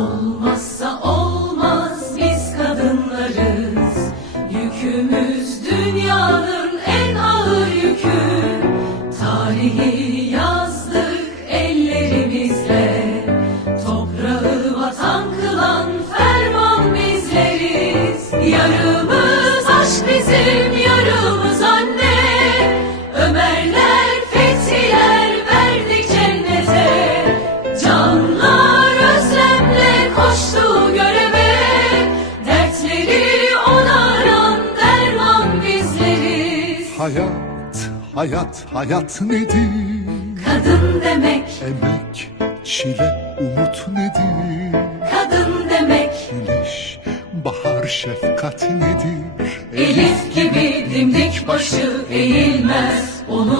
Olmazsa olmaz biz kadınlarız. Yükümüz dünyanın en ağır yükü. Tarihi yazdık ellerimizle. Toprağı vatan kılan ferman bizleriz. Yarımız Hayat, hayat, hayat nedir? Kadın demek, Emek, çile, umut nedir? kadın demek Güneş, bahar, şefkat nedir? Elif gibi dimdik başı eğilmez demek